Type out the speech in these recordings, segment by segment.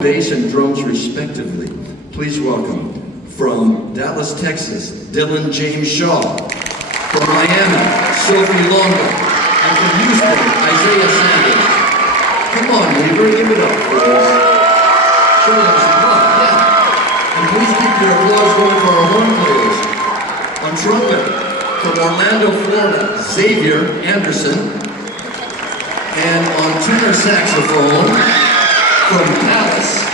bass and drums respectively. Please welcome, from Dallas, Texas, Dylan James Shaw. From Miami, Sophie Longo. And from Houston, Isaiah Sanders. Come on, Weaver, give it up for us. Show them some love, yeah. And please keep your applause going for our horn players. On trumpet, from Orlando, Florida, Xavier Anderson. And on tenor saxophone, from Dallas,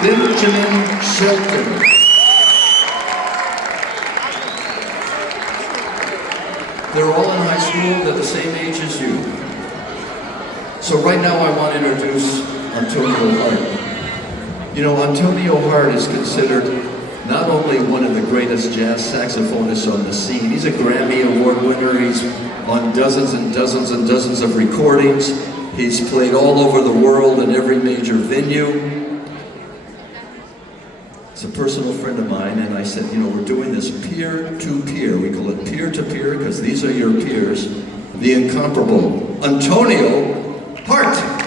Benjamin Shelton. They're all in high school, they're the same age as you. So right now I want to introduce Antonio Hart. You know, Antonio Hart is considered not only one of the greatest jazz saxophonists on the scene, he's a Grammy Award winner, he's on dozens and dozens and dozens of recordings. He's played all over the world in every major venue. It's a personal friend of mine, and I said, you know, we're doing this peer-to-peer. We call it peer-to-peer because these are your peers. The incomparable Antonio Hart.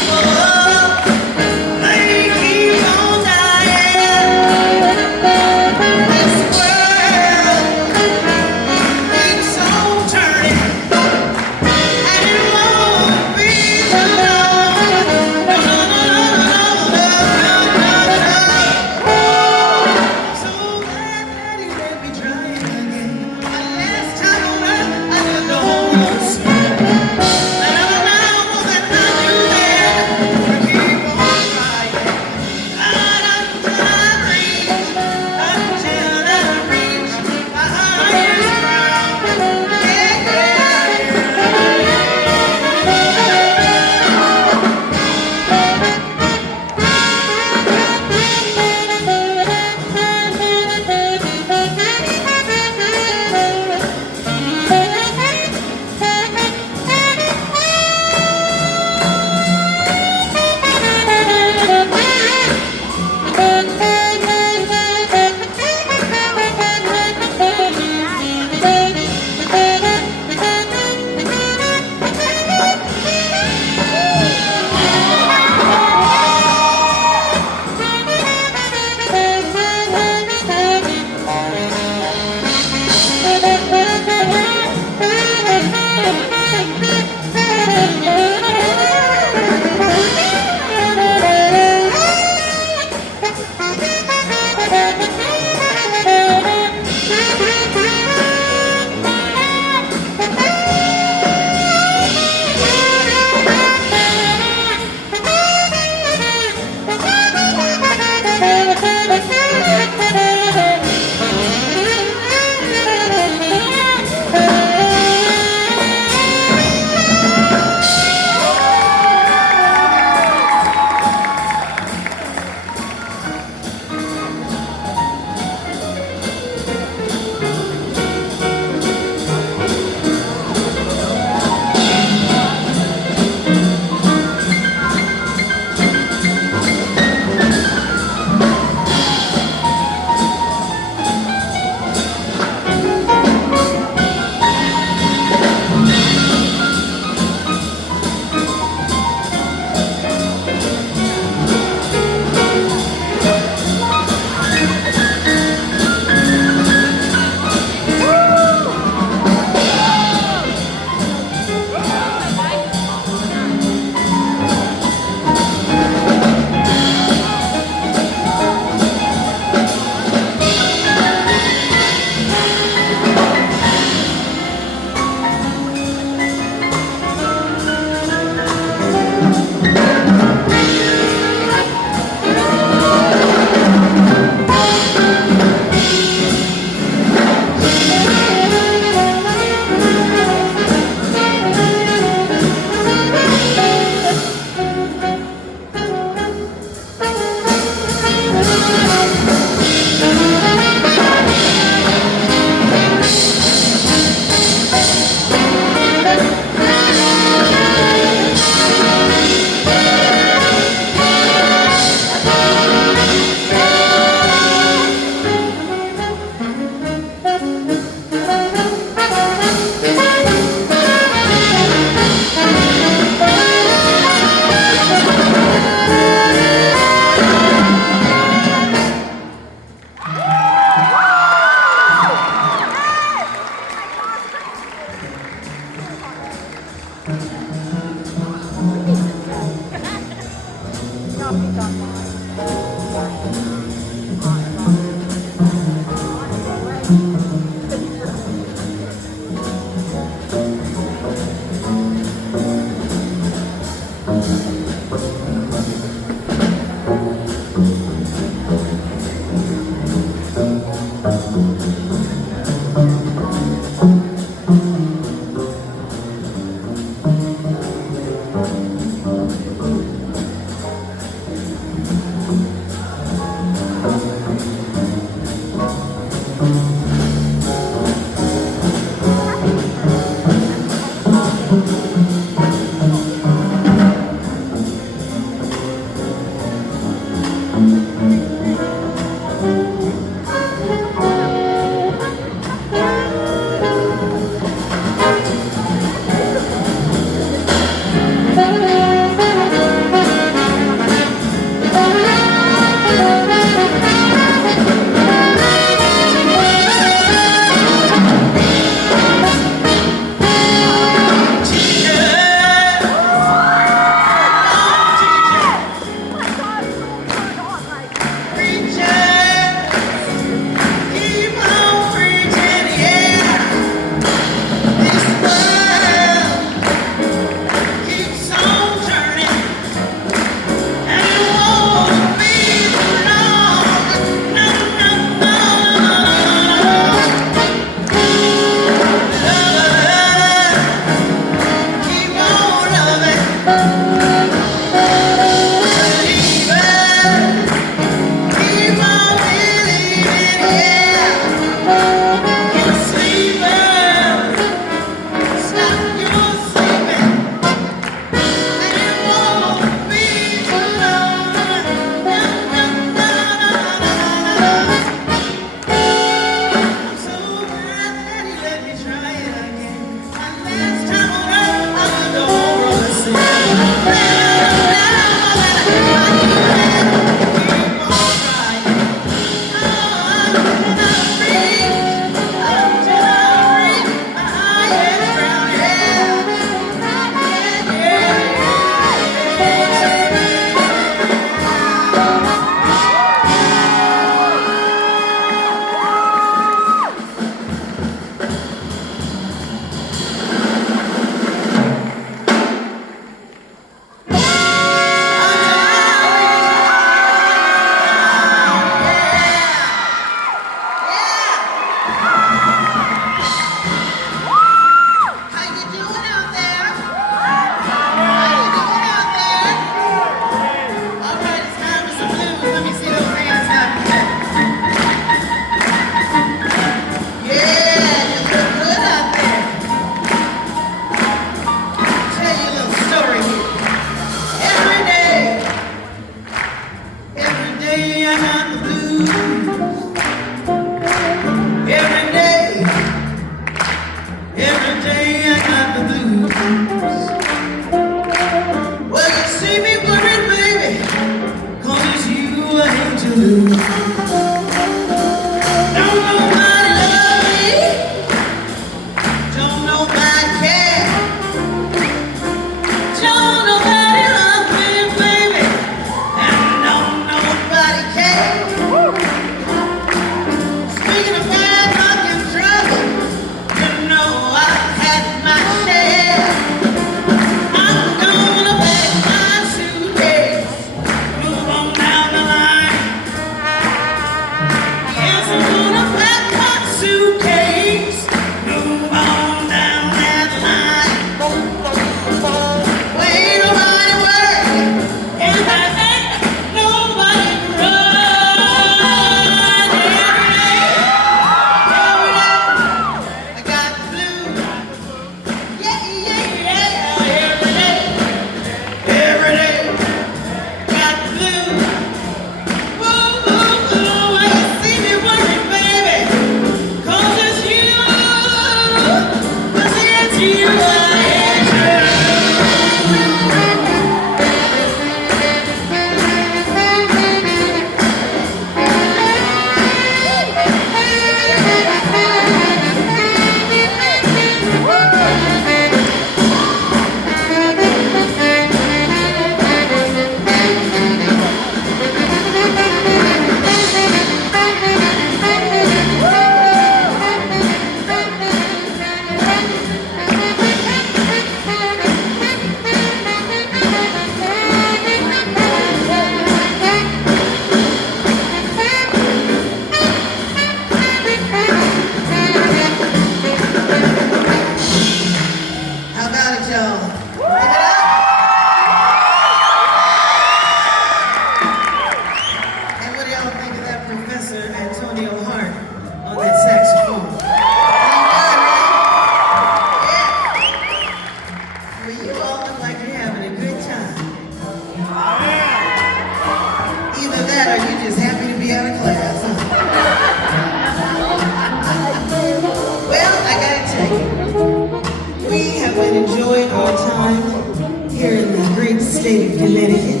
state of Connecticut.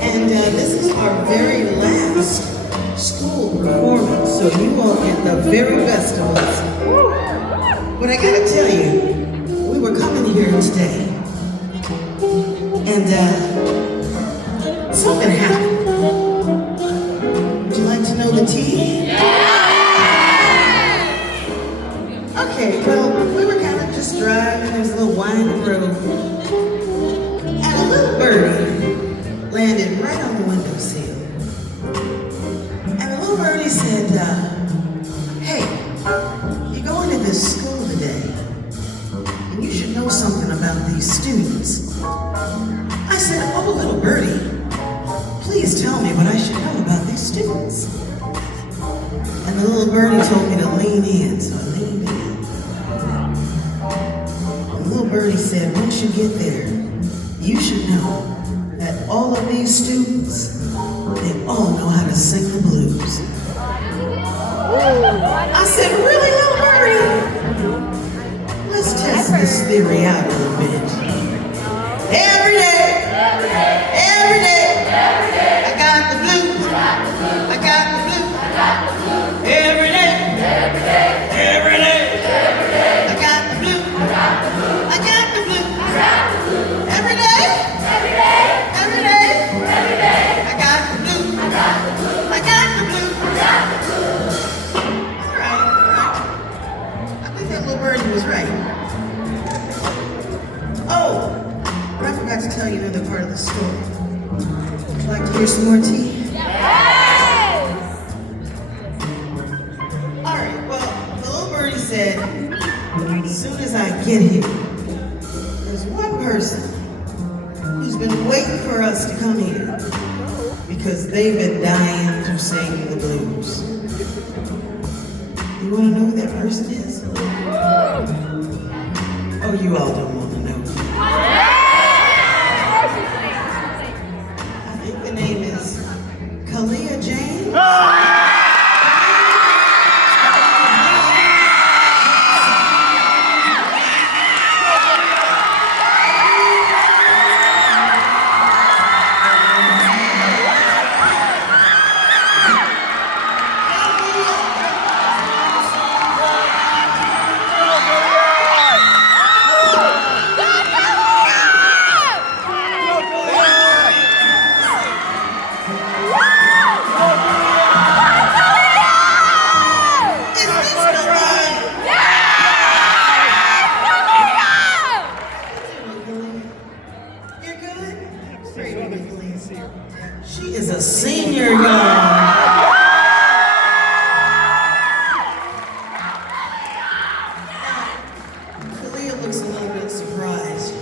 And this is our very last school performance, so you all get the very best of us. But I gotta tell you, we were coming here today, and something happened. Would you like to know the tea? Okay, well, we were kind of just driving, there's a little winding road, and a little birdie landed right on the windowsill. And the little birdie said, hey, you're going to this school today, and you should know something about these students. I said, oh, little birdie, please tell me what I should know about these students. And the little birdie told me to lean in, so I leaned in. And the little birdie said, once you get there, you should know that all of these students, they all know how to sing the blues. I said, really, little birdie? Let's test this theory out a little bit. Every day, I got the blues. I got the blues. Every day, I got the blues. I got the blues. Every day, I got the blues. I got the blues. All right. I think that little birdie was right. Oh, but I forgot to tell you another part of the story. Would you like to hear some more tea? All right, well, the little birdie said, as soon as I get here, there's one person who's been waiting for us to come here because they've been dying to sing the blues. You want to know who that person is? Oh, you all don't want to know. I think the name is Kalia Jane. She is a senior, y'all. Kalia looks a little bit surprised.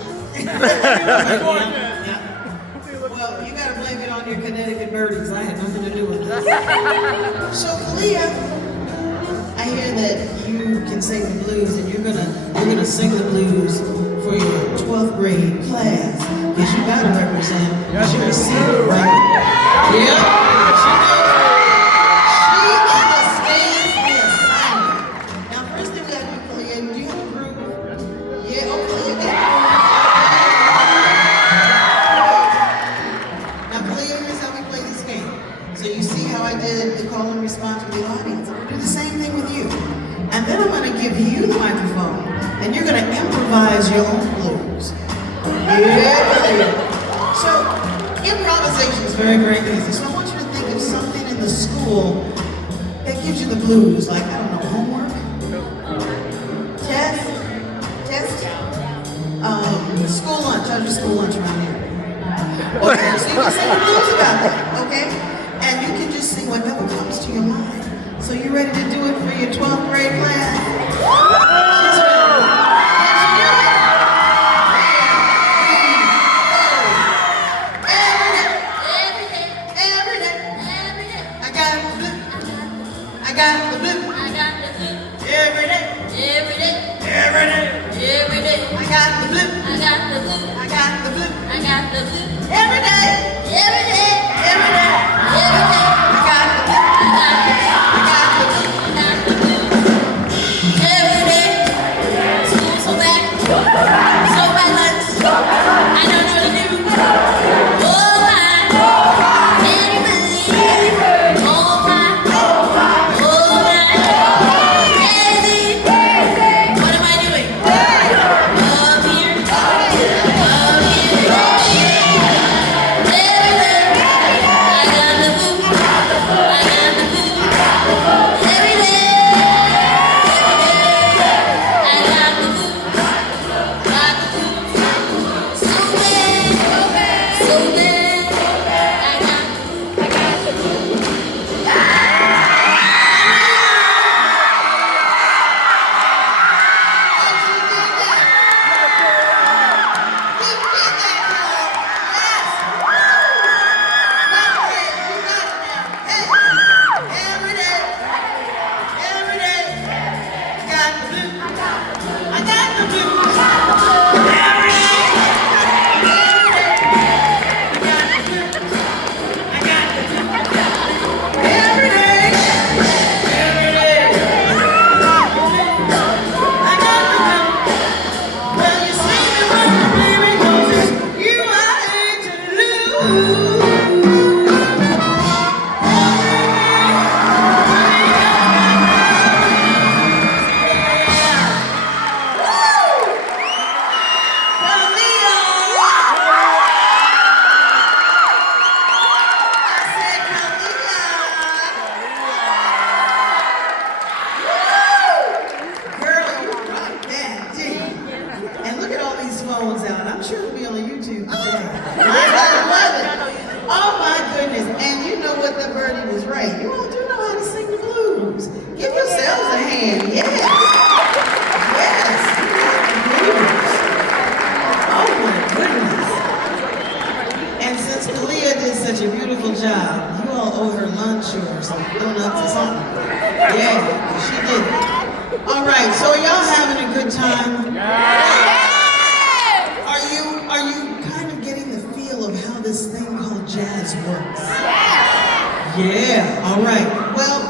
Well, you gotta blame it on your Connecticut birdies. I had nothing to do with this. So, Kalia, I hear that you can sing the blues, and you're gonna sing the blues for your 12th grade class. Because you gotta represent your city, right? Yeah. She understands the assignment. Now, first thing we gotta do, Kalia, do you have a group? Yeah, okay, you got it. Now, Kalia, here's how we play this game. So you see how I did the call and response with the audience? I'm gonna do the same thing with you. And then I'm gonna give you the microphone, and you're gonna improvise your own blues. Yeah. So, improvisation is very, very easy. So I want you to think of something in the school that gives you the blues, like, I don't know, homework, test, school lunch. How's your school lunch around here? Okay, so you can sing the blues about that, okay? And you can just sing whatever comes to your mind. So you ready to do it for your 12th grade class? She's ready. I got the blue. Every day. I got the blue. Every day. I got the blue. hand. Yes. Yes. Oh my goodness. And since Kalia did such a beautiful job, you all owe her lunch or some donuts or something. Yeah, she did it. All right, so are y'all having a good time? Are you kind of getting the feel of how this thing called jazz works? Yeah, all right. Well,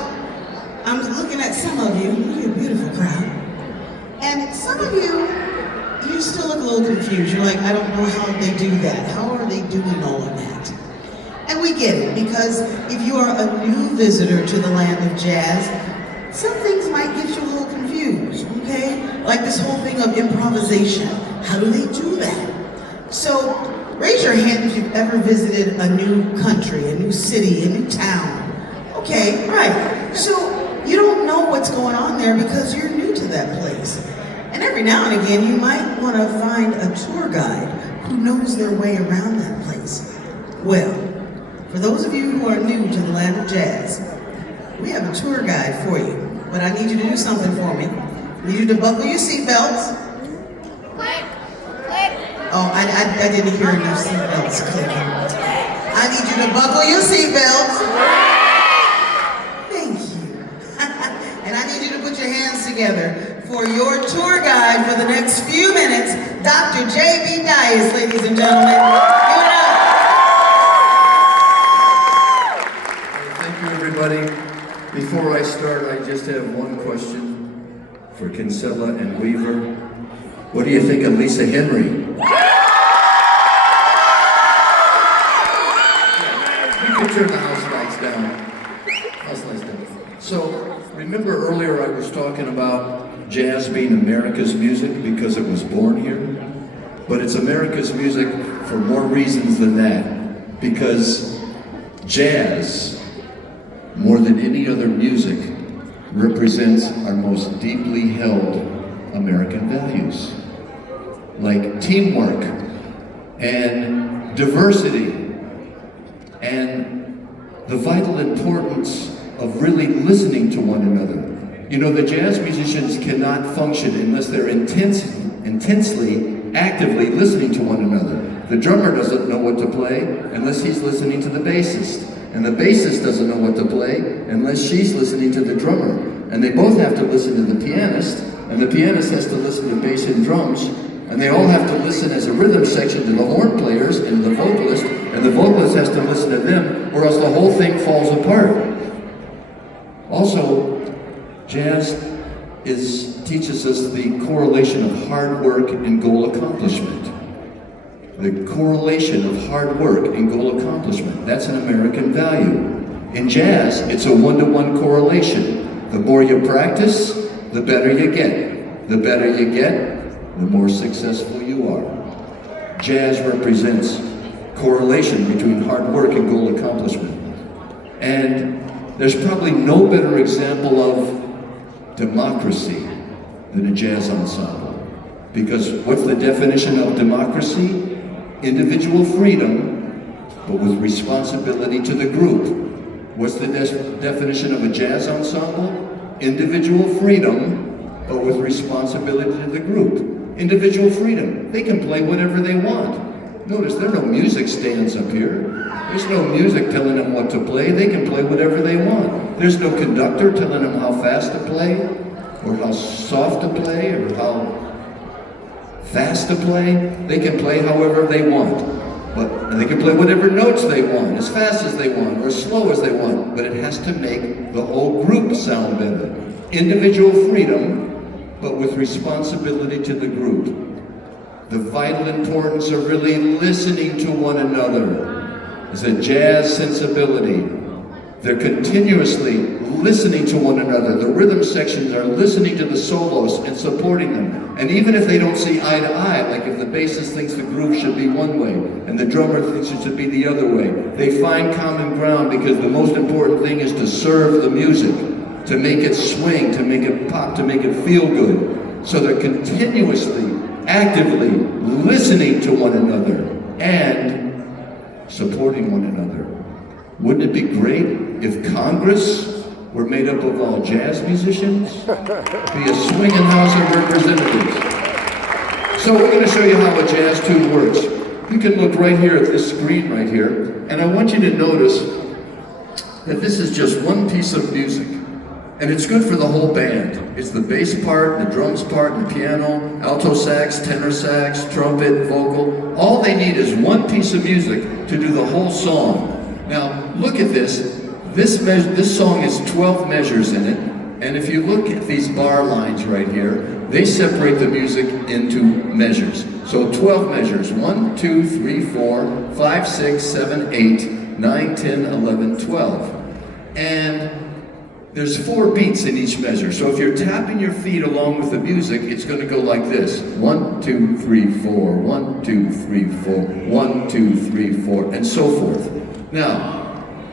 I'm looking at some of you. You're a beautiful crowd. And some of you still look a little confused. You're like, I don't know how they do that. How are they doing all of that? And we get it, because if you are a new visitor to the land of jazz, some things might get you a little confused, okay? Like this whole thing of improvisation. How do they do that? So, raise your hand if you've ever visited a new country, a new city, a new town. Okay, right. So, you don't know what's going on there because you're new to that place. And every now and again, you might want to find a tour guide who knows their way around that place. Well, for those of you who are new to the land of jazz, we have a tour guide for you. But I need you to do something for me. I need you to buckle your seatbelts. Oh, I didn't hear enough seatbelts clicking. I need you to buckle your seatbelts. Thank you. And I need you to put your hands together for your tour guide for the next few minutes, Dr. J.B. Dyas, ladies and gentlemen. Give it up. Thank you, everybody. Before I start, I just have one question for Kinsella and Weaver. What do you think of Lisa Henry? You can turn the house lights down. So, remember earlier I was talking about jazz being America's music because it was born here? But it's America's music for more reasons than that. Because jazz, more than any other music, represents our most deeply held American values, like teamwork and diversity and the vital importance of really listening to one another. You know, the jazz musicians cannot function unless they're intensely, actively listening to one another. The drummer doesn't know what to play unless he's listening to the bassist. And the bassist doesn't know what to play unless she's listening to the drummer. And they both have to listen to the pianist, and the pianist has to listen to bass and drums, and they all have to listen as a rhythm section to the horn players and the vocalist, and the vocalist has to listen to them, or else the whole thing falls apart. Also, jazz teaches us the correlation of hard work and goal accomplishment. The correlation of hard work and goal accomplishment. That's an American value. In jazz, it's a one-to-one correlation. The more you practice, the better you get. The better you get, the more successful you are. Jazz represents correlation between hard work and goal accomplishment. And there's probably no better example of democracy than a jazz ensemble. Because what's the definition of democracy? Individual freedom, but with responsibility to the group. What's the definition of a jazz ensemble? Individual freedom, but with responsibility to the group. Individual freedom. They can play whatever they want. Notice there are no music stands up here. There's no music telling them what to play. They can play whatever they want. There's no conductor telling them how fast to play, or how soft to play, or how fast to play. They can play however they want. And they can play whatever notes they want, as fast as they want, or as slow as they want. But it has to make the whole group sound better. Individual freedom, but with responsibility to the group. The vital importance of really listening to one another is a jazz sensibility. They're continuously listening to one another. The rhythm sections are listening to the solos and supporting them. And even if they don't see eye to eye, like if the bassist thinks the groove should be one way and the drummer thinks it should be the other way, they find common ground because the most important thing is to serve the music, to make it swing, to make it pop, to make it feel good. So they're continuously, actively listening to one another and supporting one another. Wouldn't it be great if Congress We're made up of all jazz musicians, be a swinging house of representatives. So we're going to show you how a jazz tune works. You can look right here at this screen right here, and I want you to notice that this is just one piece of music, and it's good for the whole band. It's the bass part, the drums part, the piano, alto sax, tenor sax, trumpet, vocal. All they need is one piece of music to do the whole song. Now, look at this. This song is 12 measures in it, and if you look at these bar lines right here, they separate the music into measures. So 12 measures, 1, 2, 3, 4, 5, 6, 7, 8, 9, 10, 11, 12. And there's 4 beats in each measure. So if you're tapping your feet along with the music, it's going to go like this. 1, 2, 3, 4, 1, 2, 3, 4, 1, 2, 3, 4, and so forth. Now,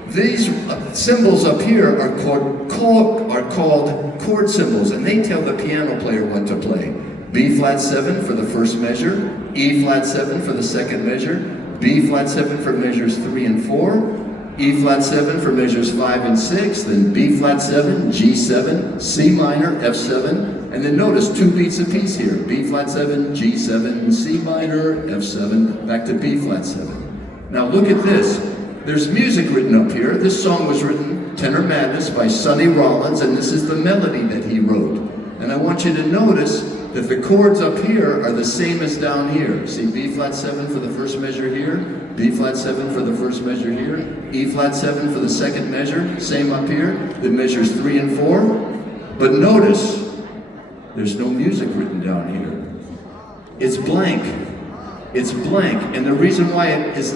these symbols up here are called chord symbols, and they tell the piano player what to play. B flat 7 for the first measure, E flat 7 for the second measure, B flat 7 for measures 3 and 4, E flat 7 for measures 5 and 6, then B flat 7, G7, C minor, F7, and then notice 2 beats a piece here. B flat 7, G7, C minor, F7, back to B flat 7. Now look at this. There's music written up here. This song was written, Tenor Madness, by Sonny Rollins, and this is the melody that he wrote. And I want you to notice that the chords up here are the same as down here. See, B flat 7 for the first measure here, B flat 7 for the first measure here, E flat 7 for the second measure, same up here, then measures 3 and 4. But notice, there's no music written down here. It's blank. It's blank, and the reason why it's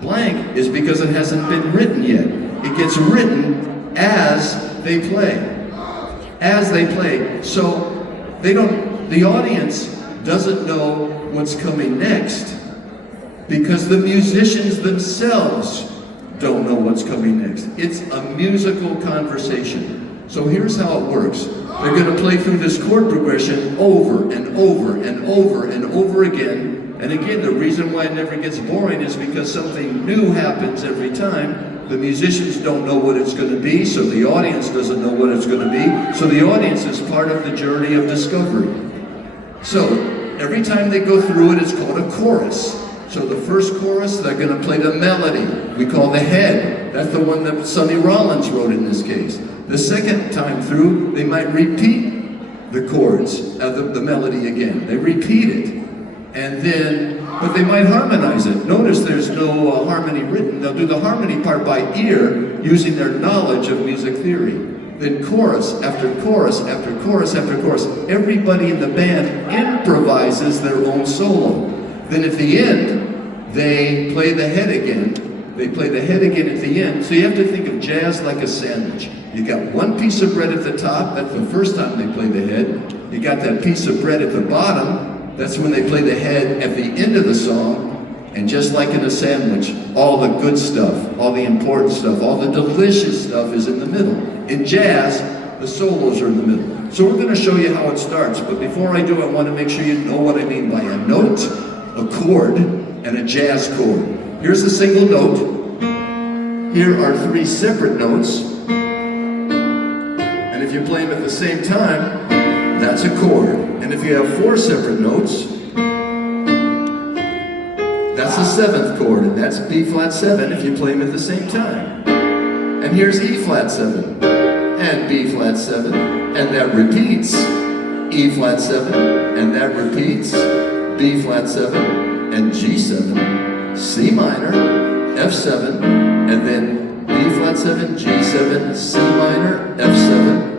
blank is because it hasn't been written yet. It gets written as they play. As they play. So the audience doesn't know what's coming next because the musicians themselves don't know what's coming next. It's a musical conversation. So here's how it works. They're going to play through this chord progression over and over and over and over again. And again, the reason why it never gets boring is because something new happens every time. The musicians don't know what it's going to be, so the audience doesn't know what it's going to be. So the audience is part of the journey of discovery. So every time they go through it, it's called a chorus. So the first chorus, they're going to play the melody. We call the head. That's the one that Sonny Rollins wrote in this case. The second time through, they might repeat the chords, the melody again. They repeat it. And then, but they might harmonize it. Notice there's no harmony written. They'll do the harmony part by ear using their knowledge of music theory. Then chorus after chorus after chorus after chorus. Everybody in the band improvises their own solo. Then at the end, they play the head again. They play the head again at the end. So you have to think of jazz like a sandwich. You got one piece of bread at the top. That's the first time they play the head. You got that piece of bread at the bottom. That's when they play the head at the end of the song, and just like in a sandwich, all the good stuff, all the important stuff, all the delicious stuff is in the middle. In jazz, the solos are in the middle. So we're going to show you how it starts, but before I do, I want to make sure you know what I mean by a note, a chord, and a jazz chord. Here's a single note. Here are 3 separate notes, and if you play them at the same time, that's a chord. And if you have 4 separate notes, that's a 7th chord, and that's B flat 7 if you play them at the same time. And here's E flat 7, and B flat 7, and that repeats. E flat 7, and that repeats. B flat 7, and G7, C minor, F7, and then B flat 7, G7, C minor, F7,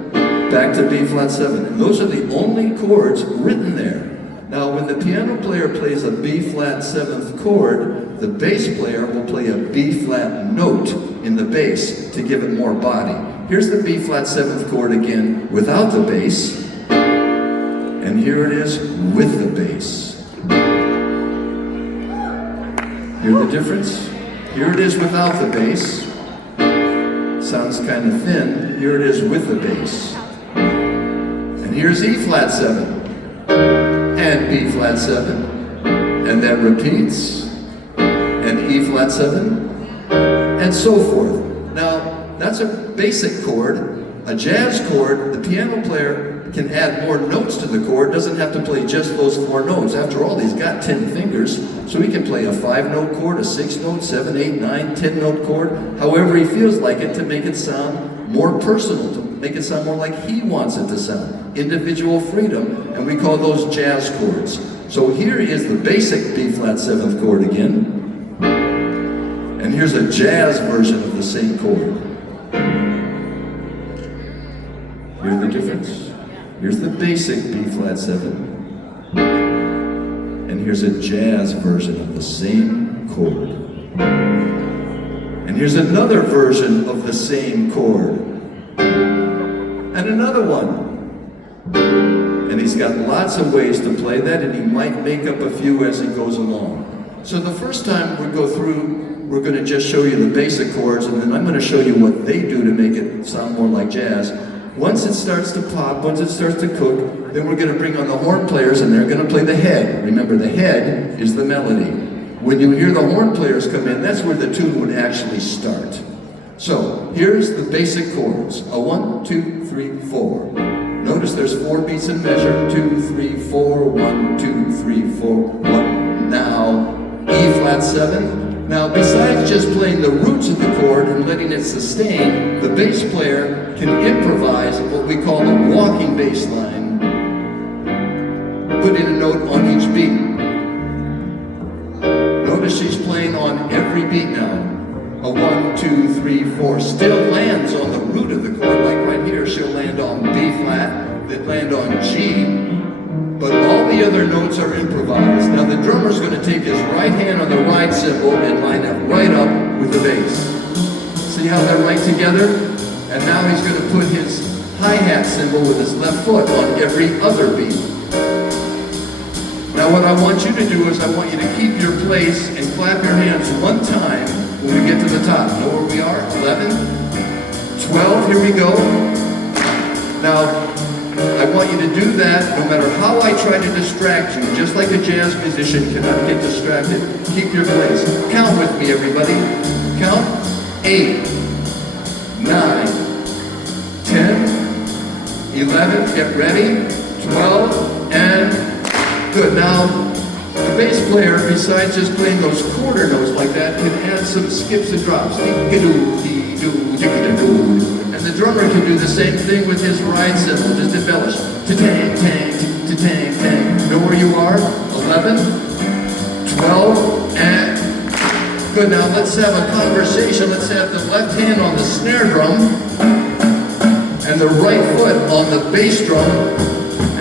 back to B flat 7. And those are the only chords written there. Now, when the piano player plays a B flat 7th chord, the bass player will play a B flat note in the bass to give it more body. Here's the B flat 7th chord again without the bass, and here it is with the bass. Hear the difference? Here it is without the bass. Sounds kind of thin. Here it is with the bass. And here's E flat 7 and B flat 7, and that repeats, and E flat 7, and so forth. Now, that's a basic chord. A jazz chord, the piano player can add more notes to the chord, doesn't have to play just those 4 notes. After all, he's got 10 fingers, so he can play a 5-note chord, a 6-note, 7, 8, 9, 10-note chord, however he feels like it, to make it sound more personal, to make it sound more like he wants it to sound. Individual freedom, and we call those jazz chords. So here is the basic B-flat 7th chord again, and here's a jazz version of the same chord. Here's the difference. Here's the basic B-flat 7. And here's a jazz version of the same chord. And here's another version of the same chord. And another one. And he's got lots of ways to play that, and he might make up a few as he goes along. So the first time we go through, we're going to just show you the basic chords, and then I'm going to show you what they do to make it sound more like jazz. Once it starts to pop, once it starts to cook, then we're going to bring on the horn players, and they're going to play the head. Remember, the head is the melody. When you hear the horn players come in, that's where the tune would actually start. So, here's the basic chords. A 1, 2, 3, 4. Notice there's 4 beats in measure. 2, 3, 4, 1, 2, 3, 4, 1. Now, E-flat 7. Now, besides just playing the roots of the chord and letting it sustain, the bass player can improvise what we call a walking bass line, putting a note on each beat. Notice she's playing on every beat now. A 1, 2, 3, 4. Still lands on the root of the chord, like right here. She'll land on B flat, then land on G. But all the other notes are improvised. Now the drummer's going to take his right hand on the ride cymbal and line it right up with the bass. See how they're right together? And now he's going to put his hi-hat cymbal with his left foot on every other beat. Now what I want you to do is I want you to keep your place and clap your hands one time when we get to the top. Know where we are? 11, 12, here we go. Now, I want you to do that no matter how I try to distract you. Just like a jazz musician cannot get distracted, keep your place. Count with me, everybody. Count. 8, 9, 10, 11, get ready, 12, and good. Now, the bass player, besides just playing those quarter notes like that, can add some skips and drops. And the drummer can do the same thing with his ride cymbal, just embellish. Ta-tang, tang, ta-tang, tang. Know where you are? 11, 12, and good. Now let's have a conversation. Let's have the left hand on the snare drum and the right foot on the bass drum,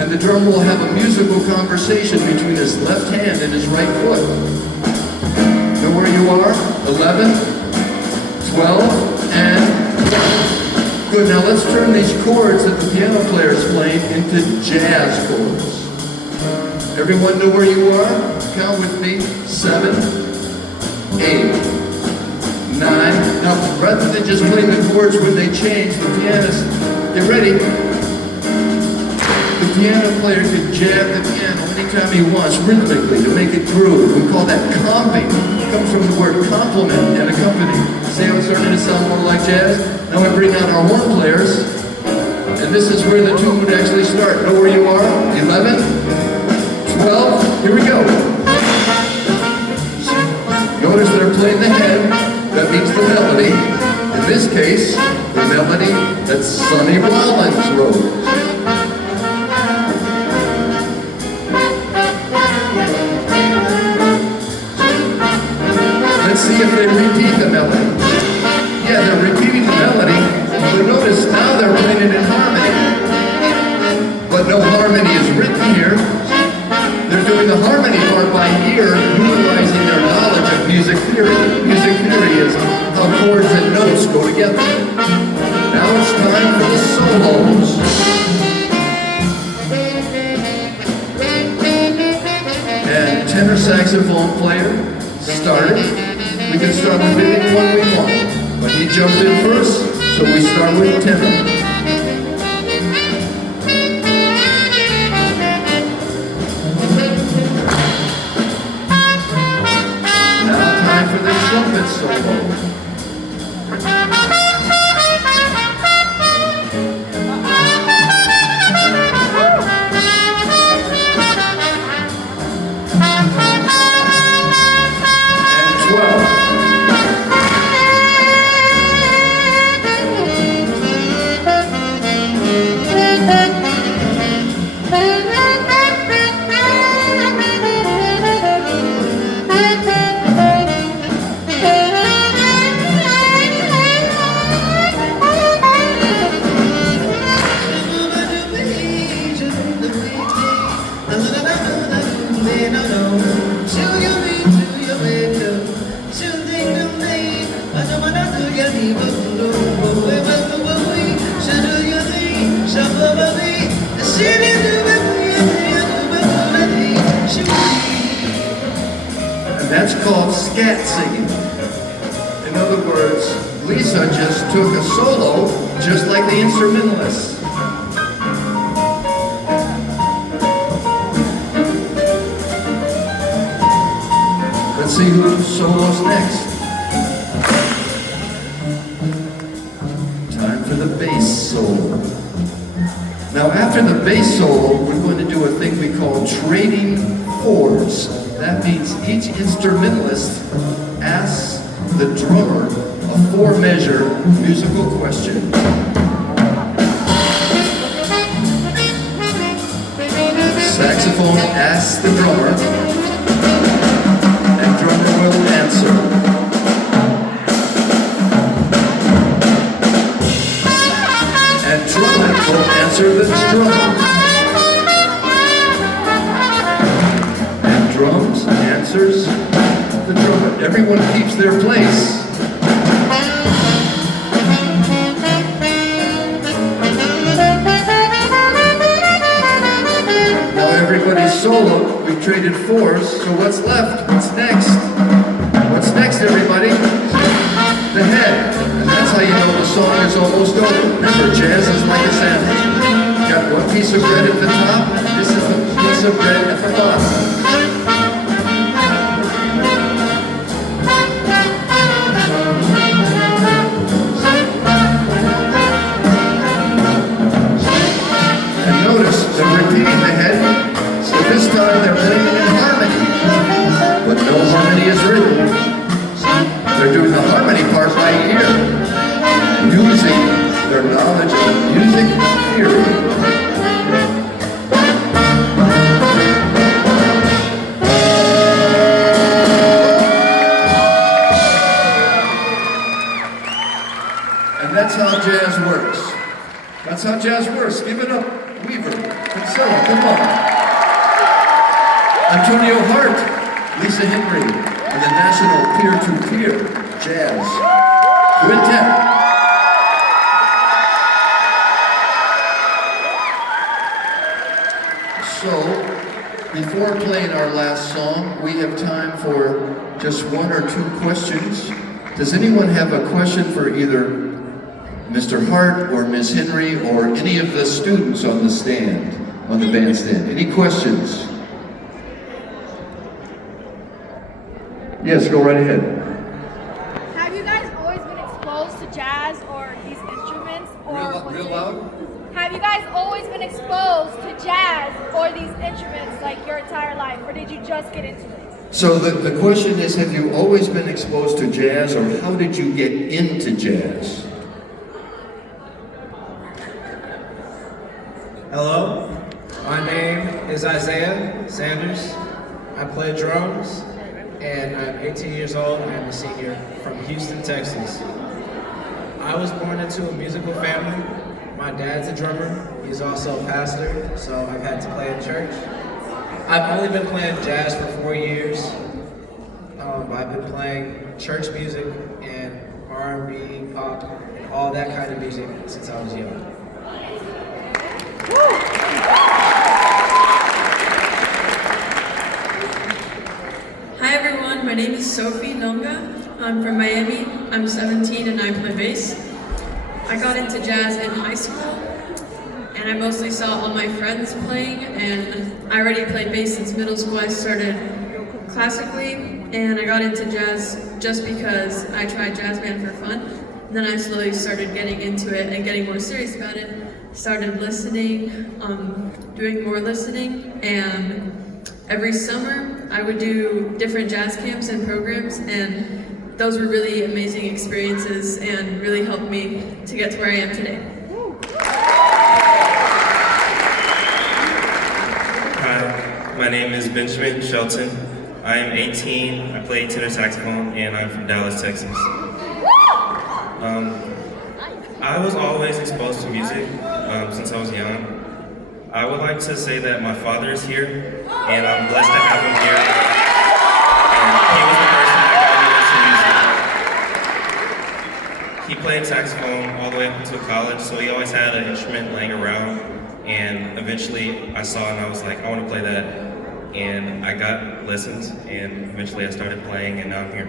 and the drummer will have a musical conversation between his left hand and his right foot. Know where you are? 11, 12, and good. Now let's turn these chords that the piano player is playing into jazz chords. Everyone know where you are? Count with me. 7, 8, 9. Now rather than just playing the chords when they change, the pianist, get ready. The piano player can jab the piano anytime he wants, rhythmically, to make it groove. We call that comping. It comes from the word complement and accompany. See how it's starting to sound more like jazz? Now we bring out our horn players, and this is where the tune would actually start. Know where you are? 11, 12, here we go. Notice they're playing the head, that means the melody. In this case, the melody that Sonny Rollins wrote. Let's see if they repeat the melody. Yeah, they're repeating the melody, but notice now they're playing it in harmony. But no harmony is written here. They're doing the harmony part by ear, utilizing their knowledge of music theory. Music theory is how chords and notes go together. Now it's time for the solos. And tenor saxophone player started. We can start with anyone we want. But he jumped in first, so we start with tenor. Now time for the trumpet solo. And that's called scat singing. In other words, Lisa just took a solo just like the instrumentalists. Let's see who solos next. Time for the bass solo. Now after the bass solo, we're going to do a thing we call trading fours. That means each instrumentalist asks the drummer a four-measure musical question. Saxophone asks the drummer, and drummer will answer. And trumpet will answer the drummer. And drums answers the drummer. Everyone keeps their place. Now everybody's solo. We've traded fours, so what's left? What's next? What's next, everybody? The head. And that's how you know the song is almost over. Remember, jazz is like a sandwich. You got one piece of bread at the top, this is the piece of bread at the bottom. And notice they're repeating the head, so this time they're playing in harmony. But no harmony is written. They're doing the harmony part by ear, using their knowledge of music theory. And that's how jazz works. That's how jazz works. Give it up, Weaver, Priscilla, come on. Antonio Hart, Lisa Henry, and the National Peer-to-Peer Jazz Quintet. So, before playing our last song, we have time for just one or two questions. Does anyone have a question for either Mr. Hart or Ms. Henry or any of the students on the stand, on the bandstand? Any questions? Yes, go right ahead. Have you guys always been exposed to jazz or these instruments? Or Real loud? Have you guys always been exposed to jazz or these instruments like your entire life? Or did you just get into it? So the question is, have you always been exposed to jazz, or how did you get into jazz? Hello, my name is Isaiah Sanders. I play drums, and I'm 18 years old. I'm a senior from Houston, Texas. I was born into a musical family. My dad's a drummer. He's also a pastor, so I've had to play in church. I've only been playing jazz for 4 years. I've been playing church music and R&B, pop, and all that kind of music since I was young. Hi everyone, my name is Sophie Longa. I'm from Miami. I'm 17 and I play bass. I got into jazz in high school and I mostly saw all my friends playing, and I already played bass since middle school. I started classically and I got into jazz just because I tried jazz band for fun. And then I slowly started getting into it and getting more serious about it. Started listening, doing more listening, and every summer I would do different jazz camps and programs, and those were really amazing experiences and really helped me to get to where I am today. Hi, my name is Benjamin Shelton. I am 18, I play tenor saxophone, and I'm from Dallas, Texas. I was always exposed to music since I was young. I would like to say that my father is here, and I'm blessed to have him here. And he was the person that got me into music. He played saxophone all the way up until college, so he always had an instrument laying around. And eventually I saw it and I was like, I want to play that. And I got lessons, and eventually I started playing, and now I'm here.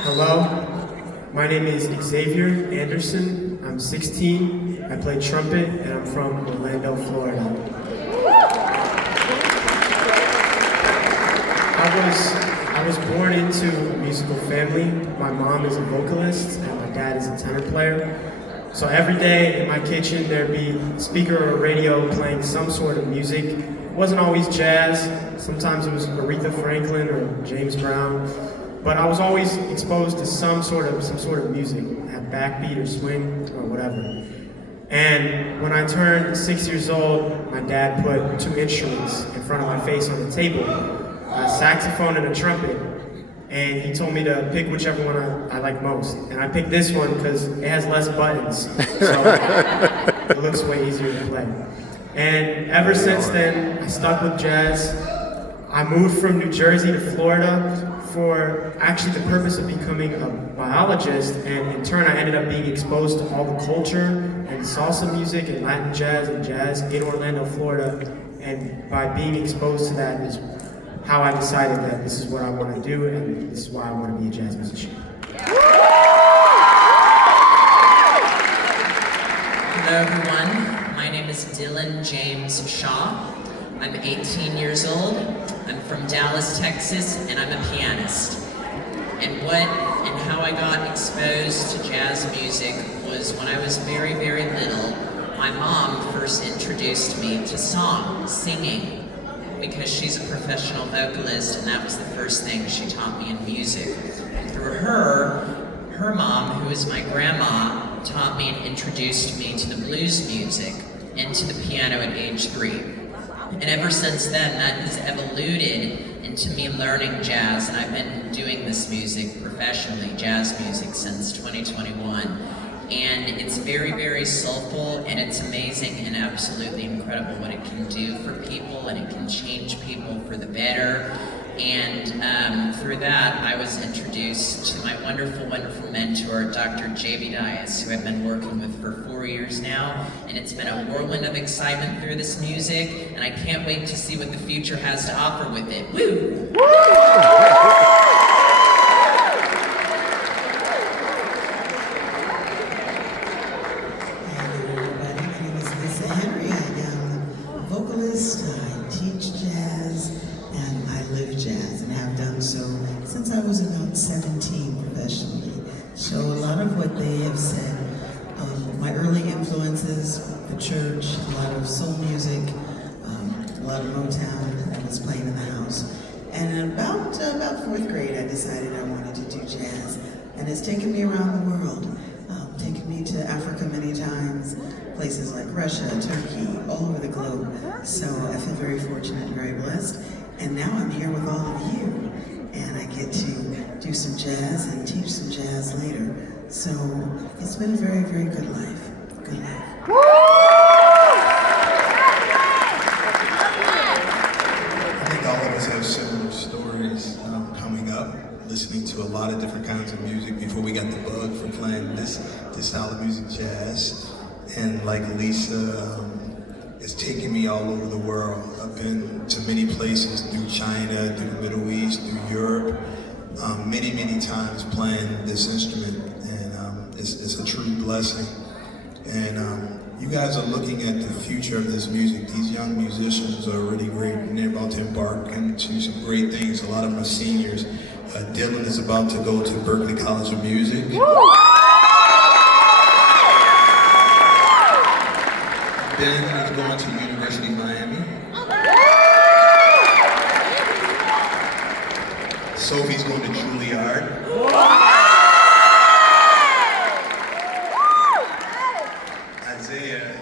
Hello, my name is Xavier Anderson. I'm 16. I play trumpet, and I'm from Orlando, Florida. I was born into a musical family. My mom is a vocalist, and my dad is a tenor player. So every day in my kitchen, there'd be a speaker or a radio playing some sort of music. It wasn't always jazz. Sometimes it was Aretha Franklin or James Brown. But I was always exposed to some sort of music, have backbeat or swing or whatever. And when I turned 6 years old, my dad put 2 instruments in front of my face on the table, a saxophone and a trumpet. And he told me to pick whichever one I like most. And I picked this one because it has less buttons, so it looks way easier to play. And ever since then, I stuck with jazz. I moved from New Jersey to Florida for actually the purpose of becoming a biologist, and in turn I ended up being exposed to all the culture and salsa music and Latin jazz and jazz in Orlando, Florida. And by being exposed to that is how I decided that this is what I want to do, and this is why I want to be a jazz musician. Hello everyone, my name is Dylan James Shaw. I'm 18 years old, I'm from Dallas, Texas, and I'm a pianist. And how I got exposed to jazz music was when I was very, very little. My mom first introduced me to singing, because she's a professional vocalist, and that was the first thing she taught me in music. And through her mom, who is my grandma, taught me and introduced me to the blues music and to the piano at age 3. And ever since then, that has evolved into me learning jazz, and I've been doing this music professionally, jazz music, since 2021. And it's very, very soulful, and it's amazing and absolutely incredible what it can do for people, and it can change people for the better. And through that, I was introduced to my wonderful, wonderful mentor, Dr. Dyas, who I've been working with for 4 years now. And it's been a whirlwind of excitement through this music, and I can't wait to see what the future has to offer with it. Woo! Vocalist, I teach jazz, and I live jazz, and have done so since I was about 17 professionally. So a lot of what they have said, my early influences, the church, a lot of soul music, a lot of Motown that was playing in the house. And in about 4th grade, I decided I wanted to do jazz, and it's taken me around the world. Taken me to Africa many times, places like Russia, Turkey, all over the globe. So I feel very fortunate and very blessed. And now I'm here with all of you, and I get to do some jazz and teach some jazz later. So it's been a very, very good life. Good life. I think all of us have similar stories coming up, listening to a lot of different kinds of music before we got the bug for playing this style of music, jazz. And like Lisa, it's taken me all over the world. I've been to many places, through China, through the Middle East, through Europe, many, many times playing this instrument, and it's a true blessing. And you guys are looking at the future of this music. These young musicians are really great, and they're about to embark into some great things. A lot of them are seniors. Dylan is about to go to Berklee College of Music. Ben is going to University of Miami. Sophie's going to Juilliard. Isaiah,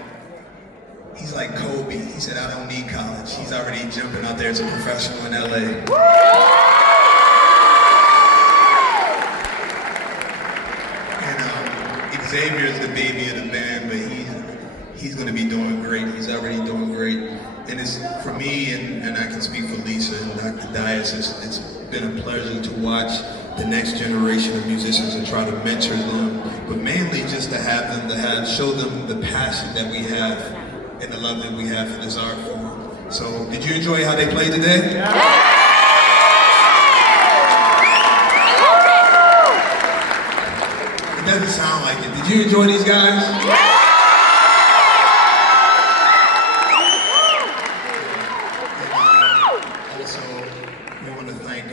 he's like Kobe. He said, I don't need college. He's already jumping out there as a professional in LA. And Xavier is the baby of the band, but he's going to be doing great. He's already doing great. And it's for me, and I can speak for Lisa and Dr. Dyas, it's been a pleasure to watch the next generation of musicians and try to mentor them, but mainly have them, show them the passion that we have and the love that we have for this art form. So, did you enjoy how they played today? It doesn't sound like it. Did you enjoy these guys? Also, we want to thank,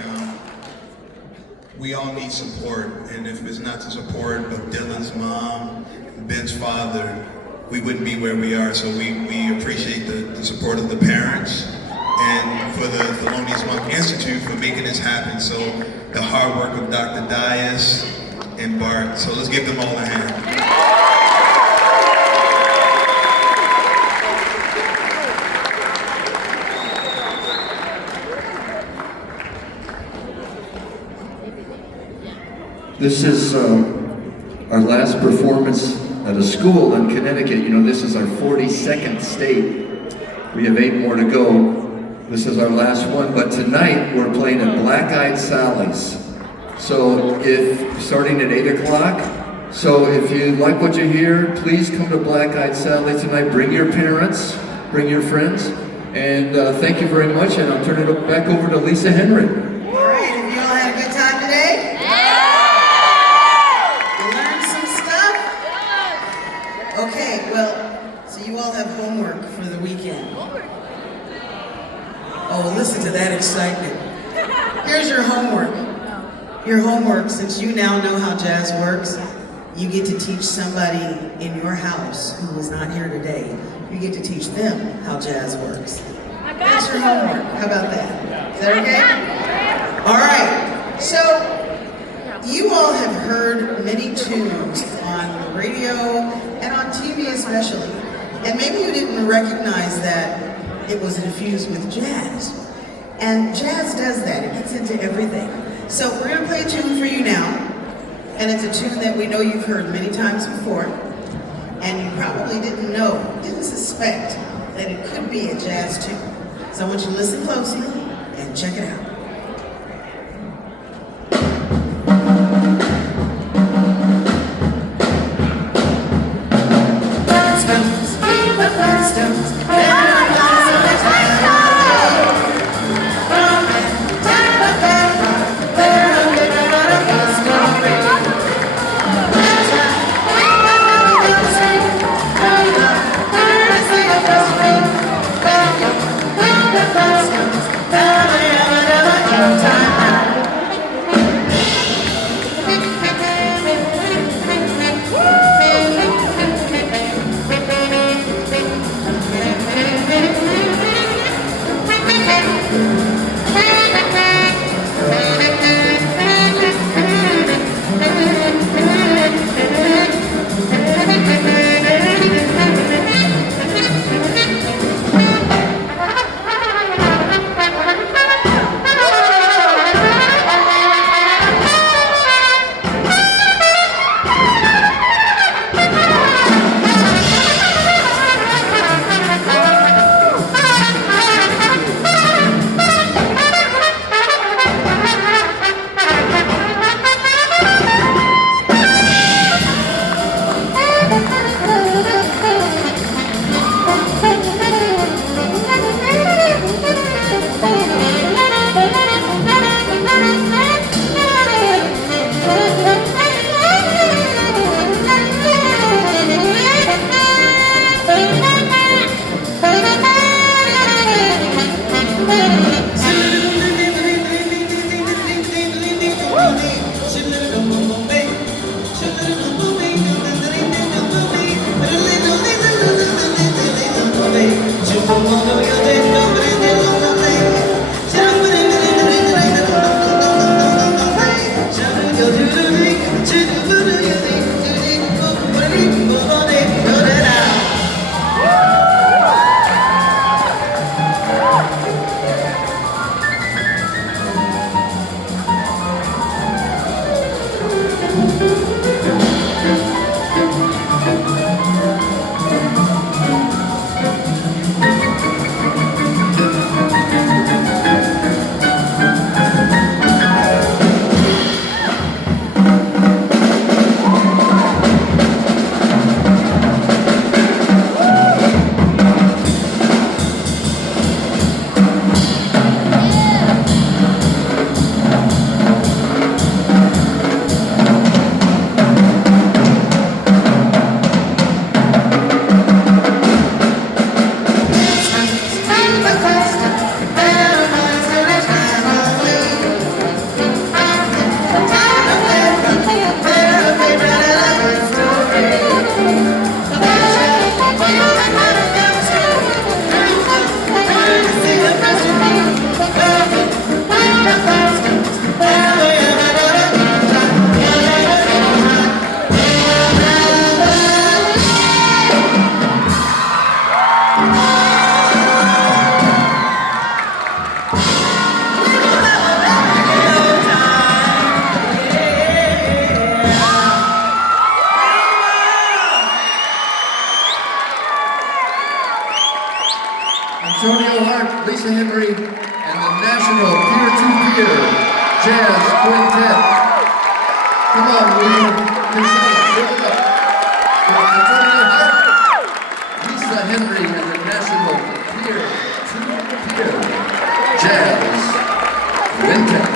we all need support, and if it's not the support of Dylan's mom, Ben's father, we wouldn't be where we are. So we appreciate the support of the parents and for the Thelonious Monk Institute for making this happen. So the hard work of Dr. Dyas and Bart. So let's give them all a hand. This is our last performance at a school in Connecticut. You know, this is our 42nd state. We have 8 more to go. This is our last one, but tonight we're playing at Black Eyed Sally's. So starting at 8 o'clock. So if you like what you hear, please come to Black Eyed Sally's tonight. Bring your parents, bring your friends. And thank you very much, and I'll turn it back over to Lisa Henry. All right, have you all had a good time today? Okay, well, so you all have homework for the weekend. Oh, listen to that excitement. Here's your homework. Your homework, since you now know how jazz works, you get to teach somebody in your house who is not here today. You get to teach them how jazz works. That's your homework. How about that? Is that okay? All right. So, you all have heard many tunes on the radio and on TV especially, and maybe you didn't recognize that it was infused with jazz. And jazz does that, it gets into everything. So we're gonna play a tune for you now, and it's a tune that we know you've heard many times before, and you probably didn't suspect that it could be a jazz tune. So I want you to listen closely and check it out. Da da da da da. Hart, Lisa Henry, and the National Peer-to-Peer Jazz Quintet. Come on, William. Give it up. Fraternity Hart, Lisa Henry, and the National Peer-to-Peer Jazz Quintet.